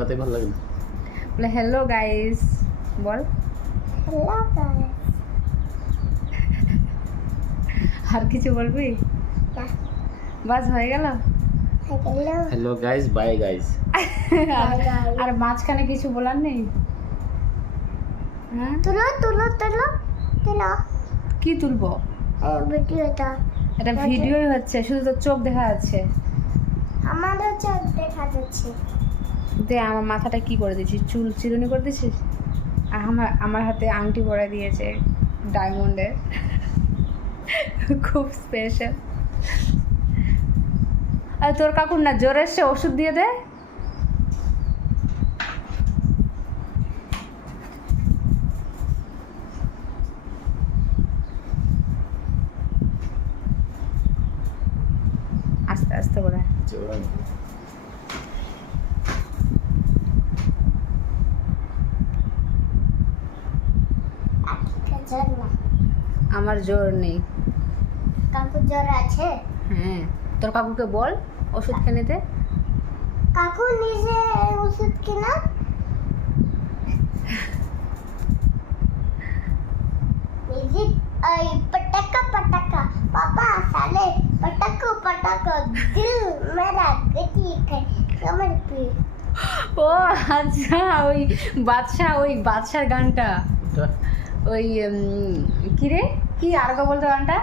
বাংলাতে ভালো লাগে না। বলে হ্যালো গাইস বল। Hello guys. আর কিছু বলবি? না, বাস হয়ে গেল। Hello. Hello guys, bye guys. আর মাঝখানে কিছু বলার নেই? হ্যাঁ, তুলো তুলো তুলো তুলো কি তুলবো? ভিডিওটা। এটা ভিডিওই হচ্ছে, শুধু তো চোখ দেখা যাচ্ছে। আমারও চোখ দেখা যাচ্ছে। দে, আমার মাথাটা কি করে দিয়েছিস? চুল চিরুনি করে দিয়েছিস? আর আমার হাতে আংটি পরে দিয়েছে ডায়মন্ডের, খুব স্পেশাল। আর তোর কাকুর না জ্বর এসছে, ওষুধ দিয়ে দে। আস্তে আস্তে করে। জ্বর না, আমার জ্বর নেই। কাকুর জ্বর আছে। হ্যাঁ, তোর কাকুকে বল ওষুধ কিনে দে। কাকু নিজে ওষুধ কিনা। নিজে এই पटाखा पटाखा पापा साले पटाखा पटाखा दिल मेरा गति है कमर पे। ও আচ্ছা, ওই বাদশার গানটা, ওই কি রে, কি আর বলতো গানটা?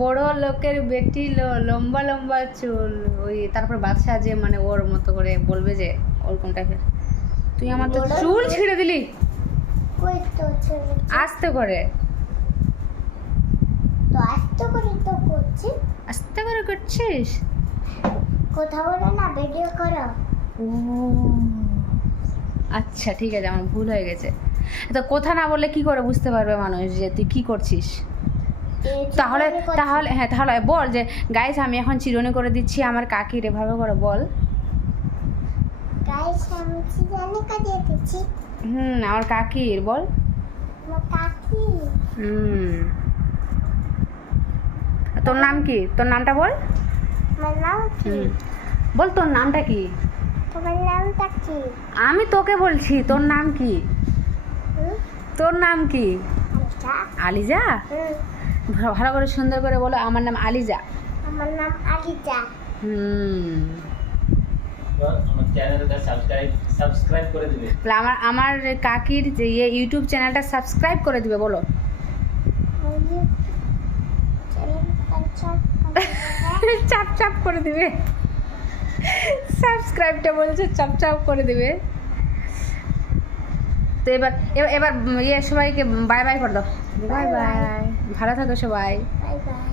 বড় লোকের বেটি লম্বা লম্বা চুল, ওই তারপর বাদশা যে মানে ওর মতো করে বলবে যে ওরকম টাইপের। তুই আমার তো চুল ছিঁড়ে দিলি। कोई तो ছেড়ে আস্তে করে, তো আস্তে করে তো করছি। আস্তে করে করছিস? কথা বলে না, ভিডিও করো। ও আচ্ছা, ঠিক আছে, আমার ভুল হয়ে গেছে। তো কথা না বললে কি করে বুঝতে পারবে মানুষ যে তুই কি করছিস? তাহলে তাহলে হ্যাঁ, তাহলে বল যে গাইস আমি এখন চিরুনি করে দিচ্ছি আমার কাকির, এভাবে করে বল। গাইস আমি চিরুনি করে দিচ্ছি আমার কাকির বল। আমার কাকি। তোর নাম কি? তোর নামটা বল। আমার নাম কি? বল তোর নামটা কি? তোমার নামটা কি? আমি তোকে বলছি, তোর নাম কি? তোর নাম কি? আলিজা। আলিজা? ভালো করে সুন্দর করে বলো, আমার নাম আলিজা। আমার নাম আলিজা। আমার চ্যানেলটা সাবস্ক্রাইব করে দিবে। আমার কাকির যে ইউটিউব চ্যানেলটা সাবস্ক্রাইব করে দিবে, বলো। চাপ চাপ করে দিবে, সাবস্ক্রাইবটা বলছে চাপ চাপ করে দিবে। তো এবার সবাইকে বাই বাই করে দাও। বাই বাই, ভালো থাকো সবাই। Bye bye.